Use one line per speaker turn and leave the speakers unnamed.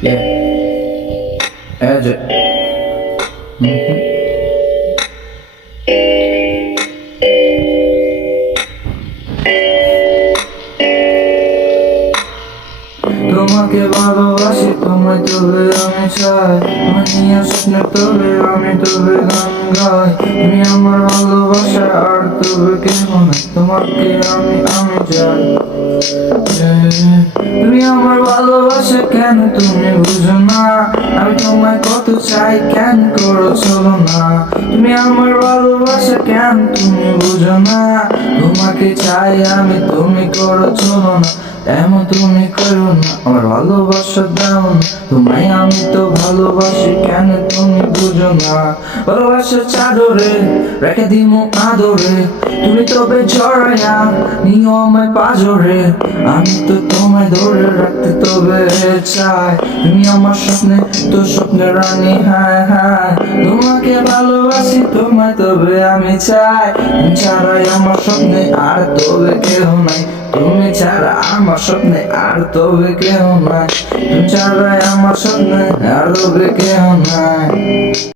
Yeah. Edge it. Mm-hmm. তোমাকে ভালোবাসি, তোমায় তবে আমি চাই। নিয়ে স্বপ্নে তবে আমি তবে গান গাই। তুমি আমার ভালোবাসা, আর তবে কেন নাই তোমাকে আমি আমি চাই। তুমি আমার ভালোবাসা কেন তুমি বুঝো না? আমি তোমায় কত চাই, কেন করো চলো না তুমি আমার ভালোবাসা কেন তুমি বুঝো না? তোমাকে চাই আমি, তুমি করো, চলো না। এমন তুমি করো না? আমার ভালোবাসা দাও না। তোমায় আমি তো ভালোবাসি, কেন তুমি বুঝো না? ভালোবাসা চাদরে রেখে দিমু আদরে। তুমি তবে জড়াইয়া নিও আমায় পাজরে। আমি তো তোমায় ধরে রাখতে তবে চাই। তুমি আমার স্বপ্নে, তো স্বপ্নের রানী, হায় হায়। তোমায়, তবে আমি চাই। ছাড়াই আমার স্বপ্নে আর তবে কেউ নাই। তুমি ছাড়া আমার স্বপ্নে আর তবে কেউ নাই। তুমি ছাড়াই আমার স্বপ্নে আর তবে কেউ নাই।